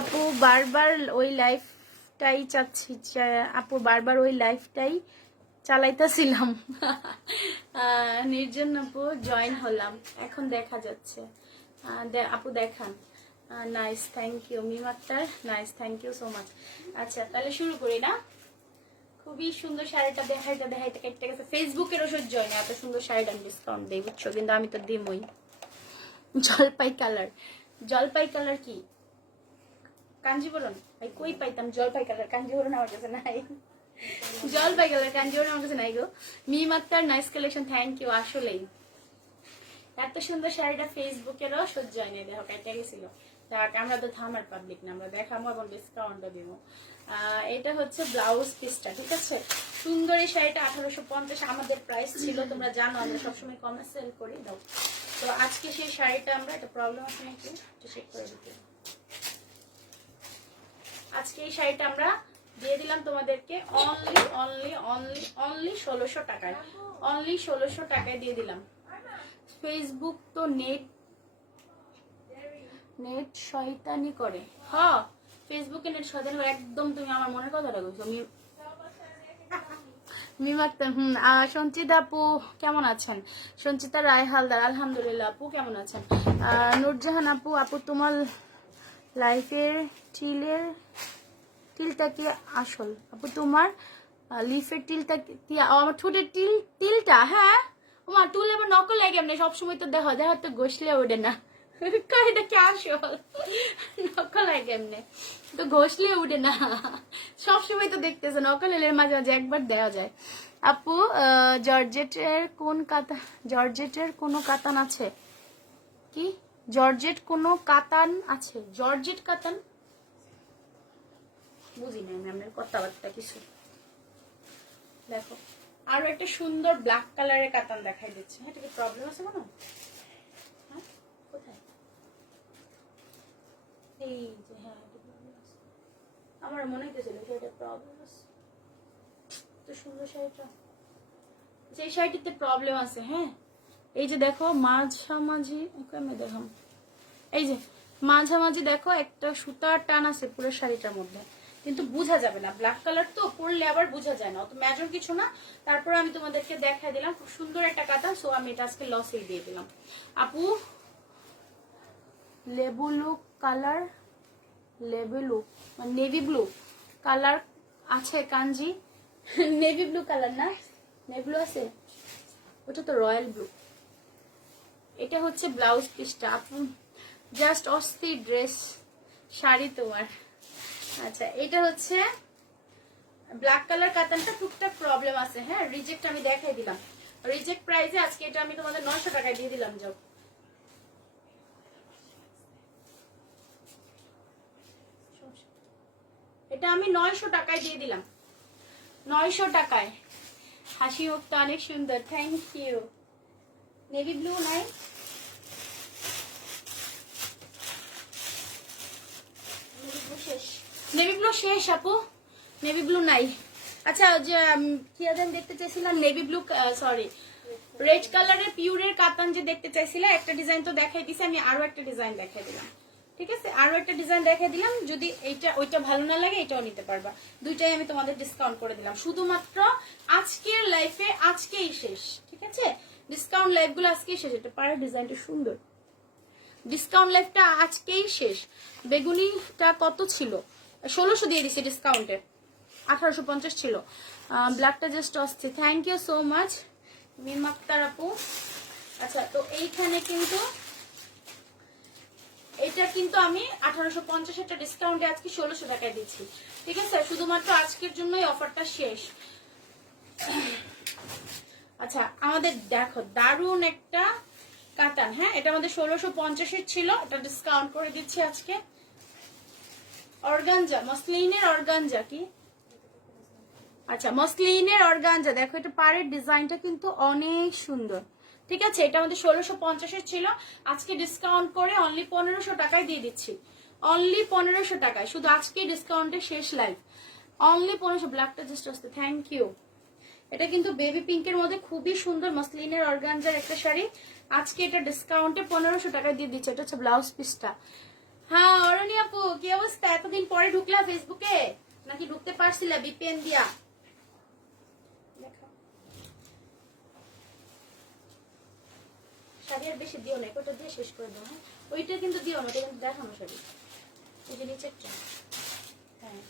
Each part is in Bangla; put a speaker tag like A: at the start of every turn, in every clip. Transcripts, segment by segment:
A: আপু বারবার ওই লাইফটাই চাচ্ছি আপু বারবার ওই লাইফটাই চালাইতেছিলাম। নির্জন আপু জয়েন হলাম। এখন দেখা যাচ্ছে। আপু দেখান। Nice thank you Mim nice thank you so much আচ্ছা তাহলে শুরু করি না? খুবই সুন্দর শাড়িটা দেখাইতে দেখাইতে কেটে গেছে। ফেসবুকের ওষুধ জয় না, এত সুন্দর শাড়িটা আমি ডিসকাউন্ট দিই, বুঝছ? কিন্তু আমি তো দিমই। জলপাই কালার জলপাই কালার কি? কাঞ্জিবরণ ভাই, কই পাইতাম? জলপাই কালার কাঞ্জিবরণ আমার কাছে নাই। জলপাই কালার কাঞ্জিবরণ আমার কাছে নাই গো। Mim nice collection thank you আসলেই। এত সুন্দর শাড়িটা ফেসবুকেরও সহ্য হয় না দেখো, কেটে গেছিল। দেখ আমরা তো থামার পাবলিক না, আমরা দেখাবো এবং ডিসকাউন্টও দিব। এটা হচ্ছে ব্লাউজ পিসটা ঠিক আছে? সুন্দর এই শাড়িটা আঠারোশো পঞ্চাশ, আমাদের প্রাইস ছিল, তোমরা জানো, আমরা সবসময় কমে সেল করি, দাও। তো আজকে সেই শাড়িটা আমরা একটা প্রবলেম আছে নাকি? চেক করে দিতে আজকে এই শাড়িটা আমরা দিয়ে দিলাম তোমাদেরকে অনলি অনলি অনলি অনলি ষোলোশো টাকায়। অনলি ষোলোশো টাকায় দিয়ে দিলাম। ফেসবুক তো নেট নেট শয়তানি করে। হ ফেসবুকে নেট শয়তানি করে, একদম তুমি আমার মনের কথাটা কইছো মিমাক্তার, হুম সঞ্চিতা আপু কেমন আছেন? সঞ্চিতা রায় হালদার আলহামদুলিল্লাহ আপু কেমন আছেন? নূরজাহান আপু আপু তোমার লাইফের টিলের, টিলটা কি আসল? আপু, তোমার লিফের টিলটা কি আমার ঠোঁটের টিল, টিলটা? হ্যাঁ? আমার টুল এবার নকল লাগে এমনি সবসময় তো দেখো দেখো তো ঘষলে ওঠে না। এটা কি আসল? নকল লাগে এমনি তো ঘষলে উঠে না। সবসময় তো দেখতেছে, নকল এলে মাঝে মাঝে একবার দেওয়া যায়। আপু জর্জেটের কোন কাতা, জর্জেটের কোনো কাতান আছে? কি? জর্জেট কোনো কাতান আছে? জর্জেট কাতান? বুঝি না আমি আপনার কথাবার্তা কিছু। দেখো, আরও একটা সুন্দর ব্ল্যাক কালারের কাতান দেখাই দিচ্ছে। হ্যাঁ এটা প্রবলেম আছে কোনো? হ্যাঁ কোথায়? এই যে হ্যাঁ। আমার মনে হইতেছিল এটা প্রবলেম আছে। তো সুন্দর শাড়িটা। যে শাড়িটিতে প্রবলেম আছে হ্যাঁ? এই যে দেখো, মাঝামাঝি আমি দেখাম এই যে, মাঝামাঝি দেখো, একটা সুতার টান আছে পুরো শাড়িটার মধ্যে। কিন্তু বোঝা যাবে না ব্ল্যাক কালার তো পরলে আবার বোঝা যায় না। অত মেজর কিছু না। তারপর আমি তোমাদেরকে দেখাই দিলাম, খুব সুন্দর একটা কাতা সো আমি এটা আজকে লসেই দিয়ে দিলাম। আপু লেবুলু কালার লেবেলু নেভি ব্লু কালার আছে কাঞ্জি। নেভি ব্লু কালার না? নেভি ব্লু আছে? ওটা তো রয়্যাল ব্লু এটা হচ্ছে ব্লাউজ পিসটা, আপু। জাস্ট অস্থির ড্রেস, শাড়ি তোমার। আচ্ছা এটা হচ্ছে ব্ল্যাক কালার কাতানটা টুকটাক প্রবলেম আছে হ্যাঁ? রিজেক্ট আমি দেখাই দিলাম। রিজেক্ট প্রাইসে আজকে এটা আমি তোমাদের নয়শো টাকায় দিয়ে দিলাম, যাও। এটা আমি নয়শো টাকায় দিয়ে দিলাম। নয়শো টাকায়। হাসি মুখটা অনেক সুন্দর থ্যাংক ইউ নেভি ব্লু নাই নেভি ব্লু শেষ আপু নেভি ব্লু নাই আচ্ছা যে কি যেন দেখতে চাইছিলাম? নেভি ব্লু সরি রেড কালারের পিউরের কাতান যে দেখতে চাইছিলাম একটা ডিজাইন তো দেখাই দিছি, আমি আরও একটা ডিজাইন দেখাই দিলাম। ঠিক আছে? আরও একটা ডিজাইন দেখাই দিলাম, যদি এইটা, ওইটা ভালো না লাগে, এটাও নিতে পারবা। দুইটাই আমি তোমাদের ডিসকাউন্ট করে দিলাম। শুধুমাত্র আজকের লাইফে আজকেই শেষ। ঠিক আছে? ডিসকাউন্ট লাইফগুলো আজকেই শেষ, এটা পাড়ার ডিজাইনটা সুন্দর। ডিসকাউন্ট লাইফটা আজকেই শেষ। বেগুনিটা কত ছিল? ষোলোশো দিয়ে দিছে ডিসকাউন্টে আঠারোশো পঞ্চাশ ছিল। ব্ল্যাকটা জাস্ট আসছে। Thank you so much Mim আপু। আচ্ছা তো এইখানে কিন্তু, এটা কিন্তু আমি আঠারোশো পঞ্চাশ একটা ডিসকাউন্টে আজকে ষোলোশো টাকায় দিচ্ছি। ঠিক আছে? শুধুমাত্র আজকের জন্যই অফারটা শেষ। আচ্ছা আমাদের দেখো, দারুণ একটা কাতান হ্যাঁ? এটা আমাদের ষোলোশো পঞ্চাশের ছিল, এটা ডিসকাউন্ট করে দিচ্ছি আজকে। অর্গানজা, মসলিনের অর্গানজা কি? আচ্ছা মসলিনের অর্গানজা, দেখো, এটা পাড়ের ডিজাইনটা কিন্তু অনেক সুন্দর। ঠিক আছে? এটা আমাদের ষোলোশো পঞ্চাশের ছিল, আজকে ডিসকাউন্ট করে অনলি পনেরোশো টাকায় দিয়ে দিচ্ছি। অনলি পনেরোশো টাকায়, শুধু আজকে ডিসকাউন্টের শেষ লাইভ অনলি পনেরোশো ব্ল্যাকটা জাস্ট আসতে থ্যাংক ইউ এটা কিন্তু বেবি পিঙ্কের মধ্যে খুবই সুন্দর মসলিনের অর্গানজার একটা শাড়ি। আজকে এটা ডিসকাউন্টে পনেরোশো টাকায় দিয়ে দিচ্ছে, এটা হচ্ছে ব্লাউজ পিসটা হ্যাঁ অরণি আপু, কি অবস্থা? এতদিন পরে ঢুকলা ফেসবুকে নাকি ঢুকতে পারছিলা বিপিএন দিয়া? শাড়ি আর বেশি দিও না দিয়ে শেষ করে হ্যাঁ? কিন্তু দিও না দেখানো শাড়ি। হ্যাঁ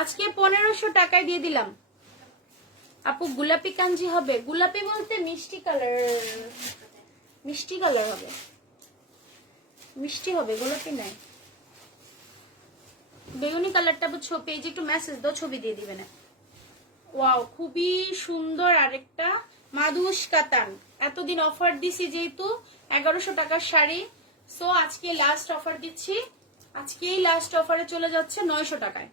A: আজকে পনেরোশো টাকায় দিয়ে দিলাম। আপু, গোলাপি কাঞ্জি হবে। গোলাপি বলতে মিষ্টি কালার মিষ্টি কালার হবে। মিষ্টি হবে, গোলাপি নাই। বেগুনি কালারটা বুঝছ পেজে একটু মেসেজ দাও, ছবি দিয়ে দিবে না। ওয়াও খুবই সুন্দর আরেকটা মাদুস কাতান। এতদিন অফার দিছি যেহেতু এগারোশো টাকার শাড়ি। সো আজকে লাস্ট অফার দিচ্ছি। আজকেই লাস্ট অফারে চলে যাচ্ছে নয়শো টাকায়।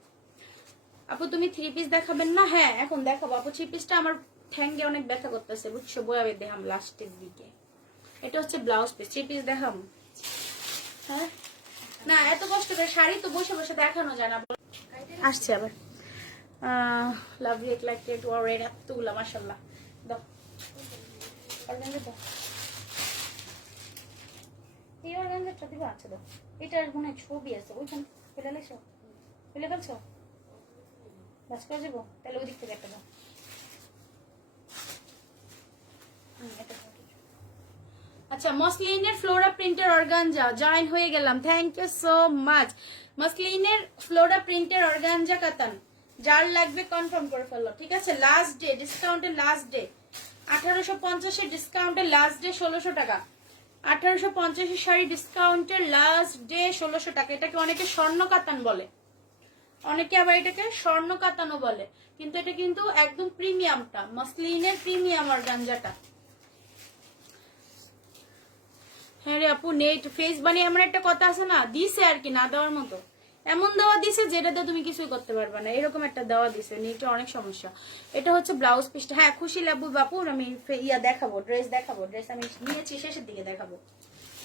A: আপু তুমি থ্রি পিস দেখাবেন না? হ্যাঁ এখন দেখাবো। আপু থ্রি পিসটা আমার ঠ্যাঙ্গে অনেক ব্যথা করতেছে বুঝছ? বয়াবে দেখাম লাস্টের দিকে। এটা হচ্ছে ব্লাউজ পিস থ্রি পিস দেখাম? হ্যাঁ। না এত কষ্ট করে শাড়ি তো বসে বসে দেখানো যায় না। আসছে আবার। লাভ ইউ লাইক ইট ওয়ার রেড এতগুলো মাশাল্লাহ দাও। অর্গানজা দাও। এই অর্গানজাটা দিবা? আচ্ছা দাও। এটার মনে ছবি আছে ওইখানে। ফেলে লেছো ফেলে ফেলছো? বাস করে তাহলে ওই দিক থেকে একটা দাও। আচ্ছা মসলিনের ফ্লোরা প্রিন্টের অর্গানজা। জয়েন হয়ে গেলাম। থ্যাংক ইউ সো মাচ মসলিনের ফ্লোরা প্রিন্টের অর্গানজা, কাতান। যার লাগবে কনফার্ম করে ফেলল ঠিক আছে? লাস্ট ডে ডিসকাউন্টের লাস্ট ডে আঠারোশো পঞ্চাশের ডিসকাউন্টের লাস্ট ডে ষোলোশো টাকা। আঠারোশো পঞ্চাশের শাড়ি ডিসকাউন্টের লাস্ট ডে ষোলোশো টাকা। এটাকে অনেকে স্বর্ণ কাতান বলে। অনেকে আবার এটাকে স্বর্ণ কাতানো বলে, কিন্তু এটা কিন্তু একদম প্রিমিয়ামটা, মসলিনের প্রিমিয়াম অর্গানজাটা। হ্যাঁ রে আপু, নেট ফেস বানিয়ে এমন একটা কথা আছে না, দিছে আর কি না দেওয়ার মতো। এমন দেওয়া দিছে যেটাতে তুমি কিছুই করতে পারবে না, এরকম একটা দেওয়া দিছে, নেটে অনেক সমস্যা। এটা হচ্ছে ব্লাউজ পিসটা হ্যাঁ খুশি লাবু বাপু, আমি ইয়া দেখাবো ড্রেস দেখাবো ড্রেস আমি নিয়েছি, শেষের দিকে দেখাবো।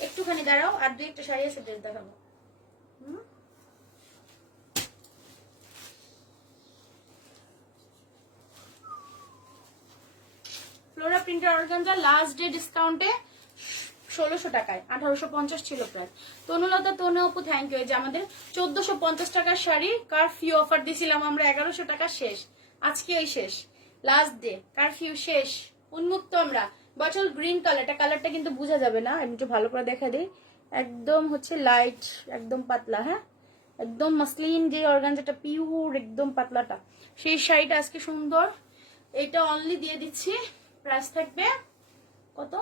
A: একটুখানি দাঁড়াও, আর দুই একটা শাড়ি আছে ড্রেস দেখাবো। হুম? ফ্লোরা প্রিন্টার অর্গানজা লাস্ট ডে ডিসকাউন্টে ষোলোশো টাকায়, আঠারোশো পঞ্চাশ ছিল প্রায়। তনুলতা, তনু আপু থ্যাংক ইউ যে আমাদের চোদ্দশো পঞ্চাশ টাকার শাড়ি কারফিউ অফার দিয়েছিলাম আমরা, এগারোশো টাকা শেষ। আজকে ওই শেষ। লাস্ট ডে কারফিউ শেষ। উন্মুক্ত আমরা। বটল গ্রিন কালারটা কালারটা কিন্তু বোঝা যাবে না, আমি একটু ভালো করে দেখা দিই। একদম হচ্ছে লাইট একদম পাতলা হ্যাঁ? একদম মসলিন যে অর্গানজাটা পিউর একদম পাতলাটা। সেই শাড়িটা আজকে সুন্দর। এটা অনলি দিয়ে দিচ্ছি। প্রাইস থাকবে কত?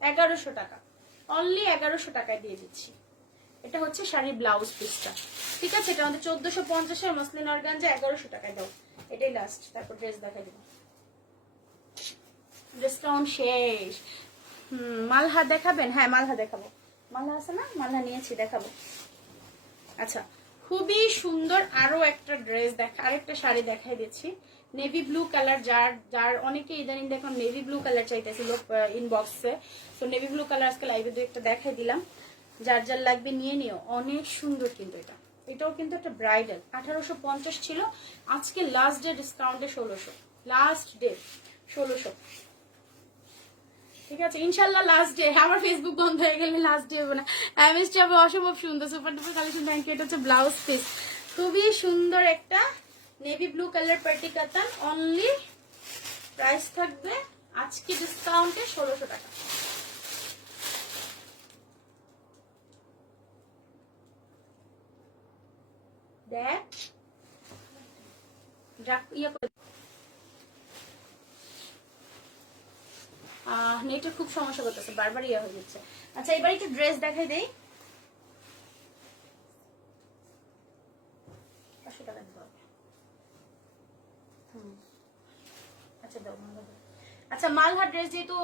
A: এগারোশো টাকা। অনলি এগারোশো টাকায় দিয়ে দিচ্ছি। এটা হচ্ছে শাড়ির ব্লাউজ পিসটা ঠিক আছে? এটা আমাদের চোদ্দশো পঞ্চাশের মসলিন অর্গানজা এগারোশো টাকায় দাও। এটাই লাস্ট তারপর ড্রেস দেখা দিব। ডিসকাউন্ট শেষ। মালহা দেখাবেন? হ্যাঁ মালহা দেখাবো। মালহা আছে না? মালহা নিয়েছি, দেখাবো। আচ্ছা খুবই সুন্দর আরও একটা ড্রেস দেখা আরেকটা শাড়ি দেখাই দিচ্ছি। নেভি ব্লু কালার যার যার অনেকে ইদানিং দেখলাম নেভি ব্লু কালার চাইতেছিল ইনবক্সে তো নেভি ব্লু কালার আজকে লাইভে দু একটা দেখাই দিলাম। যার যার লাগবে নিয়ে নিও। অনেক সুন্দর কিন্তু এটা। এটাও কিন্তু একটা ব্রাইডাল আঠারোশো পঞ্চাশ ছিল। আজকে লাস্ট ডে ডিসকাউন্টে ষোলোশো। লাস্ট ডে ষোলোশো। ঠিক আছে? ইনশাল্লাহ লাস্ট ডে আমার ফেসবুক বন্ধ হয়ে গেলে লাস্ট ডে হবে না। এমএসটি হবে অসম্ভব সুন্দর। সুপার ডুপার কালেকশন থ্যাংক এটা হচ্ছে ব্লাউজ পিস খুবই সুন্দর একটা নেভি ব্লু কালার পার্টি কাতান অনলি প্রাইস থাকবে আজকে ডিসকাউন্টে ষোলোশো টাকা। দেখ ড্রাক- ইয়ে খুব সমস্যা করতেছে, বারবার ইয়ে হয়ে যাচ্ছে। আচ্ছা এবার একটু ড্রেস দেখাই দেই পাঁচশো টাকা দিতে হবে হুম। আচ্ছা দাও মালহা দাও। আচ্ছা মালহা ড্রেস যেহেতু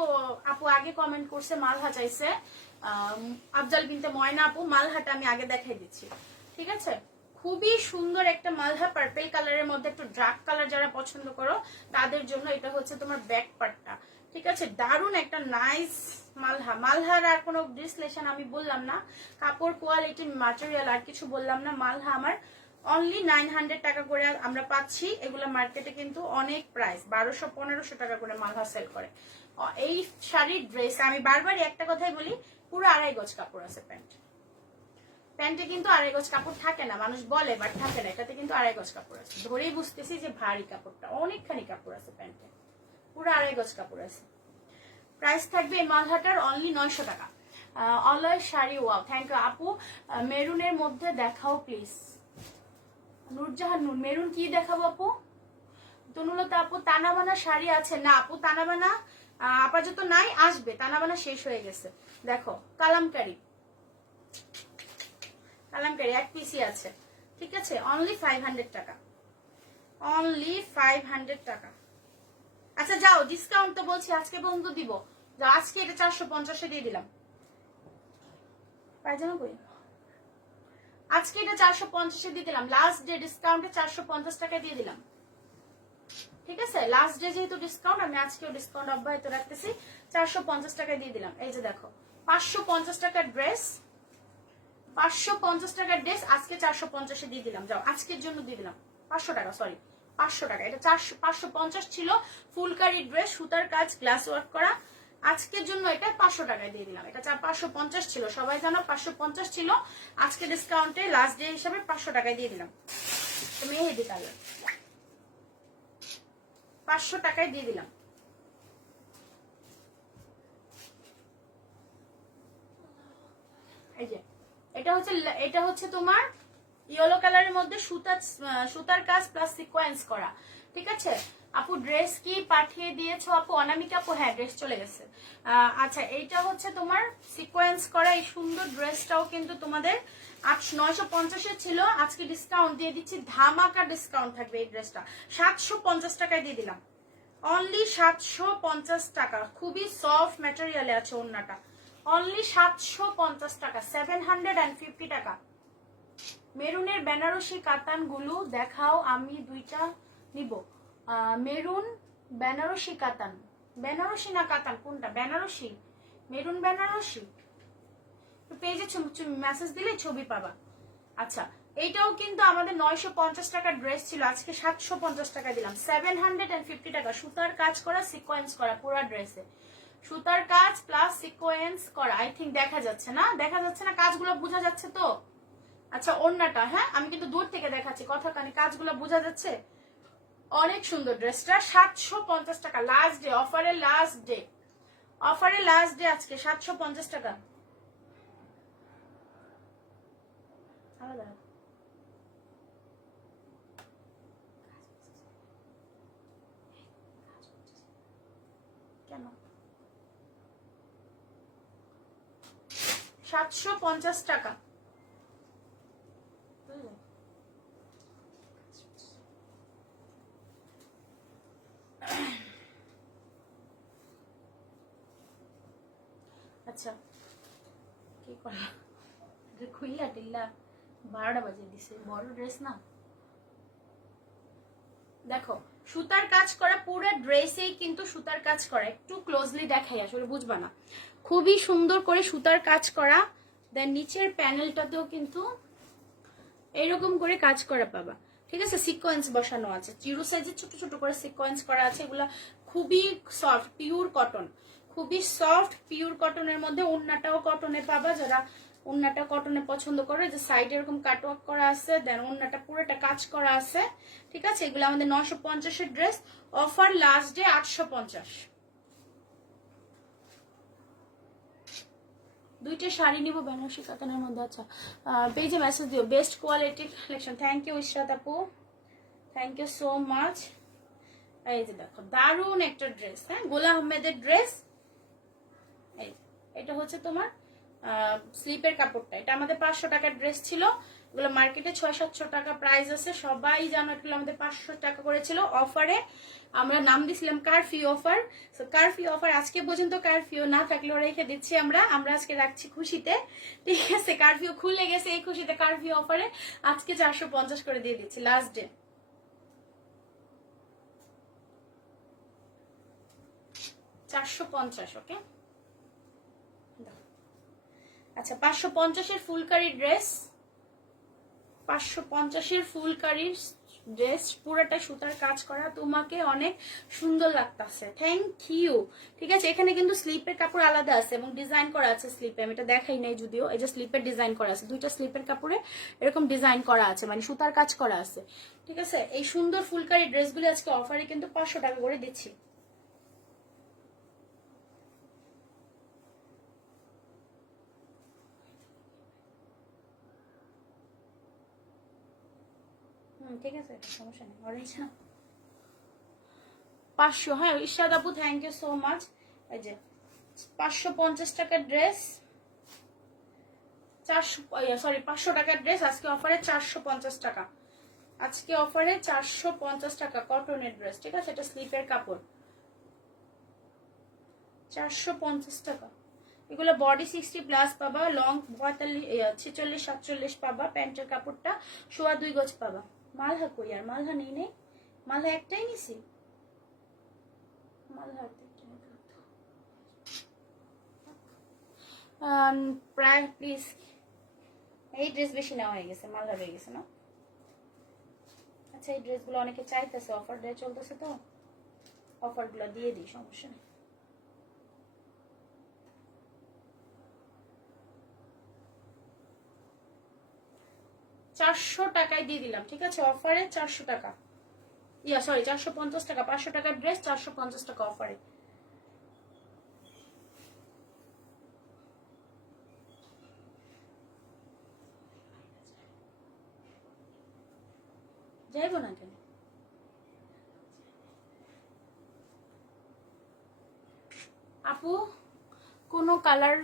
A: আপু আগে কমেন্ট করছে, মালহা চাইছে। আফজাল বিনতে ময়না আপু, মালহাটা আমি আগে দেখাই দিচ্ছি। ঠিক আছে? খুবই সুন্দর একটা মালহা পার্পেল কালারের মধ্যে একটু ডার্ক কালার যারা পছন্দ করো, তাদের জন্য এটা হচ্ছে তোমার ব্যাক পার্টটা ঠিক আছে? দারুণ একটা নাইস মালহা। মালহার আর কোনো ডিসলেশন আমি বললাম না। কাপড় কোয়ালিটি ম্যাটেরিয়াল আর কিছু বললাম না। মালহা আমার অনলি নাইন হান্ড্রেড টাকা করে আমরা পাচ্ছি। এগুলো মার্কেটে কিন্তু অনেক প্রাইস বারোশো, পনেরোশো টাকা করে মালহা সেল করে। এই শাড়ির ড্রেস আমি বারবারই একটা কথাই বলি, পুরো আড়াই গজ কাপড় আছে প্যান্ট। প্যান্টে কিন্তু আড়াই গজ কাপড় থাকে না, মানুষ বলে বাট থাকে না, এটাতে কিন্তু আড়াই গজ কাপড় আছে। ধরেই বুঝতেছি যে ভারী কাপড়টা, অনেকখানি কাপড় আছে প্যান্টে। পুরো আড়াই গজ কাপড় আছে। প্রাইস থাকবে এই মালহাটার অনলি নয়শো টাকা। অলয় শাড়ি ওয়াও থ্যাংক ইউ আপু। মেরুনের মধ্যে দেখাও প্লিজ নুরজাহান নুর, মেরুন কি দেখাবো, আপু? তনুলতা, আপু, তানাবানা শাড়ি আছে। না, আপু, তানাবানা আপাতত নাই, আসবে। তানাবানা শেষ হয়ে গেছে। দেখো, কালামকারি। কালামকারি, এক পিসি আছে। ঠিক আছে? অনলি ফাইভ হান্ড্রেড টাকা। অনলি ফাইভ হান্ড্রেড টাকা। আচ্ছা যাও ডিসকাউন্ট তো বলছি, আজকে পর্যন্ত দিব। যাও আজকে এটা চারশো পঞ্চাশে দিয়ে দিলাম। পায়জামা কই আজকে এটা চারশো পঞ্চাশে দিয়ে দিলাম। লাস্ট ডে ডিসকাউন্টে চারশো পঞ্চাশ টাকা দিয়ে দিলাম। ঠিক আছে? লাস্ট ডে যেহেতু ডিসকাউন্ট আমি আজকেও ডিসকাউন্ট অব্যাহত রাখতেছি। চারশো পঞ্চাশ টাকায় দিয়ে দিলাম। এই যে দেখো, পাঁচশো পঞ্চাশ টাকার ড্রেস পাঁচশো পঞ্চাশ টাকার ড্রেস আজকে চারশো পঞ্চাশে দিয়ে দিলাম। যাও, আজকের জন্য দিয়ে দিলাম। পাঁচশো টাকা সরি পাঁচশো টাকা। এটা চারশো, পাঁচশো পঞ্চাশ ছিল ফুলকারি ড্রেস সুতার কাজ গ্লাস ওয়ার্ক করা। আজকের জন্য এটা পাঁচশো টাকায় দিয়ে দিলাম। এটা চার, পাঁচশো পঞ্চাশ ছিল। সবাই জানো পাঁচশো পঞ্চাশ ছিল। আজকে ডিসকাউন্টে লাস্ট ডে হিসাবে পাঁচশো টাকায় দিয়ে দিলাম। মেহেদি কালার পাঁচশো টাকায় দিয়ে দিলাম। এই যে, এটা হচ্ছে এটা হচ্ছে তোমার ইয়েলো কালারের মধ্যে সুতা সুতার কাজ প্লাস সিকোয়েন্স করা, ঠিক আছে? আপু ড্রেস কি পাঠিয়ে দিয়েছ আপু? অনামিকা আপু হ্যাঁ ড্রেস চলে গেছে। আচ্ছা এইটা হচ্ছে তোমার সিকোয়েন্স করা এই সুন্দর ড্রেসটাও কিন্তু তোমাদের আট, নয়শো পঞ্চাশে ছিল। আজকে ডিসকাউন্ট দিয়ে দিচ্ছি। ধামাকা ডিসকাউন্ট থাকবে এই ড্রেসটা সাতশো পঞ্চাশ টাকায় দিয়ে দিলাম। অনলি সাতশো পঞ্চাশ টাকা। খুবই সফট ম্যাটেরিয়ালে আছে ওন্নাটা অনলি সাতশো পঞ্চাশ টাকা। সেভেন হান্ড্রেড অ্যান্ড ফিফটি টাকা। মেরুনের বেনারসি কাতানগুলো দেখাও, আমি দুইটা নিব। মেরুন বেনারসি কাতান। বেনারসি না কাতান? কোনটা? বেনারসি। মেরুন বেনারসি। পেজে মেসেজ দিলে ছবি পাবা। আচ্ছা এইটাও কিন্তু আমাদের নয়শো পঞ্চাশ টাকার ড্রেস ছিল। আজকে সাতশো পঞ্চাশ টাকা দিলাম। সেভেন হান্ড্রেড অ্যান্ড ফিফটি টাকা। সুতার কাজ করা সিকোয়েন্স করা, পুরো ড্রেসে। সুতার কাজ প্লাস সিকোয়েন্স করা। আই থিঙ্ক দেখা যাচ্ছে না? দেখা যাচ্ছে না? কাজগুলো বোঝা যাচ্ছে তো? আচ্ছা ওড়নাটা হ্যাঁ? আমি কিন্তু দূর থেকে দেখাচ্ছি। কথা কানে কাজগুলো বোঝা যাচ্ছে? অনেক সুন্দর ড্রেসটা। সাতশো পঞ্চাশ টাকা। লাস্ট ডে অফারে লাস্ট ডে অফারে লাস্ট ডে আজকে, সাতশো পঞ্চাশ টাকা। সাতশো পঞ্চাশ টাকা বুঝলে? আচ্ছা কি করলাম এটা খুইলা টিল্লা বারোটা দিছে। বড় ড্রেস না? দেখো, সুতার কাজ পুরো ড্রেসেই কিন্তু সুতার কাজ একটু ক্লোজলি দেখাই, আসলে বুঝবা না। খুবই সুন্দর করে সুতার কাজ করা। দেন নিচের প্যানেলটাতেও কিন্তু এরকম করে কাজ করা পাবা। ঠিক আছে? সিকোয়েন্স বসানো আছে। জিরো সাইজে ছোট ছোট করে সিকোয়েন্স করা আছে। এগুলা খুবই সফট পিওর কটন খুবই সফট পিওর কটনের মধ্যে ওন্নাটাও কটনে পাবা। যারা ওন্নাটা কটনে পছন্দ করে যে সাইডে এরকম কাটওয়ার্ক করা আছে দেন ওন্নাটা পুরোটা কাজ করা আছে, ঠিক আছে? এগুলো আমাদের নশো পঞ্চাশের ড্রেস অফার লাস্ট ডে আটশো পঞ্চাশ। দুইটা শাড়ি নিব, বেনারসি কাতানের মধ্যে আচ্ছা। পেজে মেসেজ দিও বেস্ট কোয়ালিটির কালেকশন থ্যাংক ইউ ইশরাত আপু। থ্যাংক ইউ সো মাচ এই যে দেখো, দারুণ একটা ড্রেস হ্যাঁ? গোলা আহমেদের ড্রেস এই, এটা হচ্ছে তোমার স্লিপের কাপড়টা। এটা আমাদের পাঁচশো টাকার ড্রেস ছিল। এগুলো মার্কেটে ছয়, সাতশো টাকা প্রাইস আছে। সবাই জানো এগুলো আমাদের পাঁচশো টাকা করেছিল অফারে আমরা নাম দিছিলাম কারফিউ অফার তো কারফিউ অফার আজকে পর্যন্ত কারফিউ না থাকলেও রেখে দিচ্ছি আমরা। আমরা আজকে রাখছি খুশিতে। ঠিক আছে কারফিউ খুলে গেছে এই খুশিতে কারফিউ অফারে আজকে চারশো পঞ্চাশ করে দিয়ে দিচ্ছি লাস্ট ডে চারশো পঞ্চাশ ওকে আচ্ছা পাঁচশো পঞ্চাশের ফুলকারি ড্রেস, পাঁচশো পঞ্চাশের ফুলকারির ড্রেস, পুরোটা সুতার কাজ করা, তোমাকে অনেক সুন্দর লাগতাছে। থ্যাংক ইউ ঠিক আছে, এখানে কিন্তু স্লিপের কাপড় আলাদা আছে এবং ডিজাইন করা আছে স্লিপে, আমি এটা দেখাই নাই যদিও, এই যে স্লিপের ডিজাইন করা আছে, দুইটা স্লিপের কাপড়ে এরকম ডিজাইন করা আছে মানে সুতার কাজ করা আছে। ঠিক আছে, এই সুন্দর ফুলকারি ড্রেসগুলি আজকে অফারে কিন্তু পাঁচশো টাকা করে দিচ্ছি। ঠিক আছে, সমস্যা না পাঁচশো হ্যাঁ ঈশাদ আপু থ্যাংক ইউ সো মাচ এই যে, পাঁচশো পঞ্চাশ টাকার ড্রেস চারশো সরি পাঁচশো টাকার ড্রেস আজকে অফারে চারশো পঞ্চাশ টাকা। আজকে অফারে চারশো পঞ্চাশ টাকা কটনের ড্রেস ঠিক আছে? এটা স্লিপের কাপড়। চারশো পঞ্চাশ টাকা। এগুলো বডি সিক্সটি প্লাস পাবা লং পঁয়তাল্লিশ ছেচল্লিশ, সাতচল্লিশ পাবা প্যান্টের কাপড়টা, সোয়া দুই গজ পাবা। মালহা কই আর? মালহা নেই নেই? মালহা একটাই নিছি? মালহা। প্রায় প্লিজ এই ড্রেস বেশি নেওয়া হয়ে গেছে, মালহা হয়ে গেছে, না? আচ্ছা এই ড্রেসগুলো অনেকে চাইতেছে অফার ডে চলতেছে তো? অফারগুলো দিয়ে দিই, সমস্যা নেই। চারশো টাকায় দিয়ে দিলাম, ঠিক আছে? অফারে চারশো টাকা। ইয়া সরি চারশো পঞ্চাশ টাকা, পাঁচশো টাকার ড্রেস চারশো পঞ্চাশ টাকা অফারে যাইবো না কেন? আপু, কোনো কালার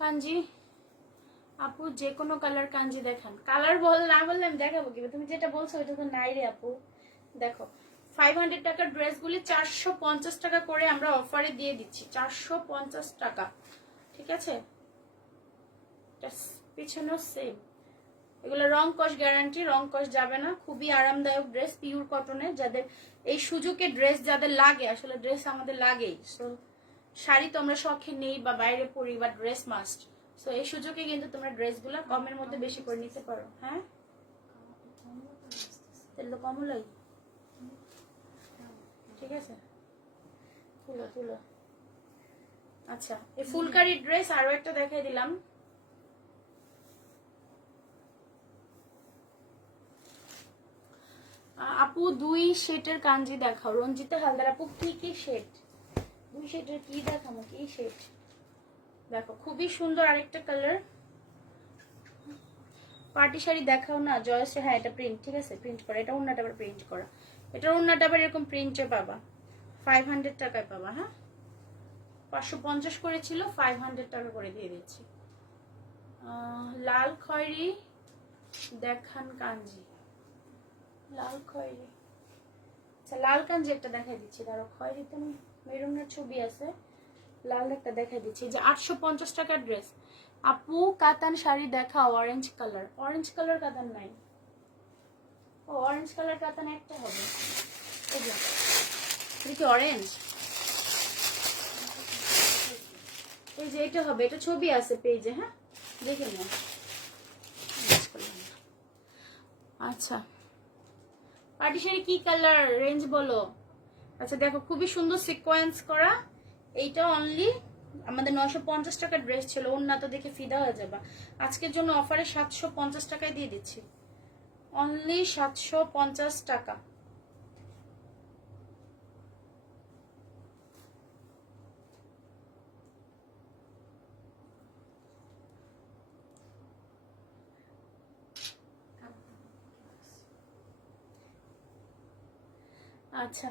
A: কাঞ্জি? আপু, যে কোনো কালার কাঞ্জি দেখান। কালার বল না বললে আমি দেখাবো কি? তুমি যেটা বলছো ওইটা তো নাই রে আপু। দেখো ফাইভ হান্ড্রেড টাকার ড্রেসগুলি চারশো পঞ্চাশ টাকা করে আমরা অফারে দিয়ে দিচ্ছি। চারশো পঞ্চাশ টাকা। ঠিক আছে? পিছনেও সেম এগুলো রং কস গ্যারান্টি রং কস যাবে না। খুবই আরামদায়ক ড্রেস পিওর কটনের যাদের এই সুযোগে ড্রেস যাদের লাগে, আসলে ড্রেস আমাদের লাগেই। সো শাড়ি তো আমরা শখে নেই বা বাইরে পরি বা ড্রেস মাস্ট সো এই সুযোগে কিন্তু তোমরা ড্রেসগুলো কমের মধ্যে বেশি করে নিতে পারো হ্যাঁ? তাহলে তো কমলাই ঠিক আছে? তুলো তুলো। আচ্ছা এই ফুলকারি ড্রেস আরও একটা দেখাই দিলাম। আপু, দুই শেটের কাঞ্জি দেখাও। রঞ্জিতা হালদার, আপু, কি কি শেড দুই শেটের কি দেখাবো? কি শেড দেখো, খুবই সুন্দর আরেকটা কালার পার্টি শাড়ি দেখাও না জয়সে হ্যাঁ এটা প্রিন্ট ঠিক আছে? প্রিন্ট করা, এটা অন্যটা আবার প্রিন্ট করা। এটা অন্যটা আবার এরকম প্রিন্টে পাবা। ফাইভ হান্ড্রেড টাকায় পাবা হ্যাঁ? পাঁচশো পঞ্চাশ করেছিল ফাইভ হান্ড্রেড টাকা করে দিয়ে দিচ্ছি। লাল খয়েরি, দেখান কাঞ্জি। লাল খয়েরি। আচ্ছা লাল কাঞ্জি একটা দেখাই দিচ্ছি। ধরো, খয়েরিতে মেরুনের ছবি আছে। লাল একটা দেখাই দিচ্ছি যে আটশো পঞ্চাশ টাকার ড্রেস আপু, কাতান শাড়ি দেখা অরেঞ্জ কালার অরেঞ্জ কালার কাতান নাই। ও অরেঞ্জ কালার কাতান একটা হবে। এটা কি অরেঞ্জ এই যে, এটা হবে, এটা ছবি আছে পেজে হ্যাঁ? দেখে নাও। Match করলাম না। আচ্ছা। পার্টি শাড়ি কি কালার রেঞ্জ বলো। আচ্ছা দেখো, খুবই সুন্দর সিকোয়েন্স করা। এইটা অনলি আমাদের নশো পঞ্চাশ টাকার ড্রেস ছিল উন্নত দেখে ফিদা হয়ে যাবে। আজকের জন্য অফারে সাতশো পঞ্চাশ টাকায় দিয়ে দিচ্ছি। অনলি সাতশো পঞ্চাশ টাকা। আচ্ছা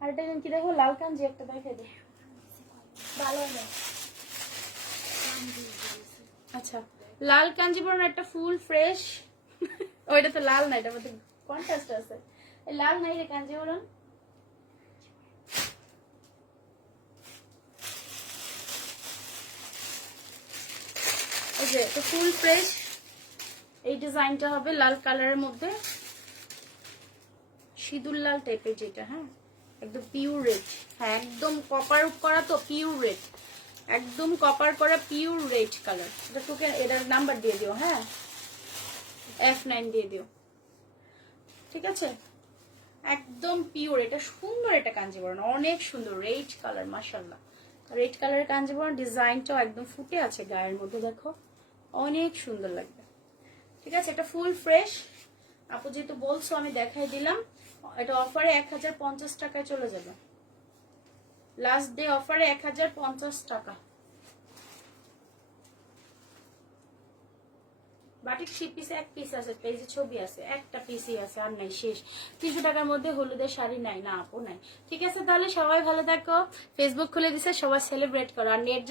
A: আরেকটা জন কি দেখো লাল কাঞ্জি একটা দেখে দে। ভালো হবে আচ্ছা লাল কাঞ্জিবরম একটা ফুল ফ্রেশ ওইটা তো লাল না, এটা কন্ট্রাস্ট আছে। লাল নাই রে কাঞ্জিবরম? এই যে ফুল ফ্রেশ এই ডিজাইনটা হবে লাল কালারের মধ্যে। সিঁদুর লাল টাইপের যেটা হ্যাঁ? একদম পিওর রেড হ্যাঁ একদম কপার করা তো পিওর রেড একদম কপার করা পিওর রেড কালার এটা তোকে এটার নাম্বার দিয়ে দিও হ্যাঁ? এফ নাইন দিয়ে দিও। ঠিক আছে? একদম পিওর এটা সুন্দর এটা কাঞ্জিবরণ। অনেক সুন্দর। রেড কালার মাসাল্লাহ রেড কালারের কাঞ্জিবরণ ডিজাইনটাও একদম ফুটে আছে গায়ের মধ্যে, দেখো। অনেক সুন্দর লাগবে। ঠিক আছে? এটা ফুল ফ্রেশ আপু যেহেতু বলছো, আমি দেখাই দিলাম। এটা অফারে এক হাজার পঞ্চাশ টাকায় চলে যাবে। লাস্ট ডে অফারে এক হাজার পঞ্চাশ টাকা। বাটিক থ্রি পিস এক পিস আছে পেজে ছবি আছে, একটা পিসই আছে, আর নাই, শেষ। তিনশো টাকার মধ্যে হলুদের শাড়ি নাই, না, আপু নাই। ঠিক আছে, তাহলে সবাই ভালো থাকো। ফেসবুক খুলে দিছে, সবাই সেলিব্রেট করো। আর নেট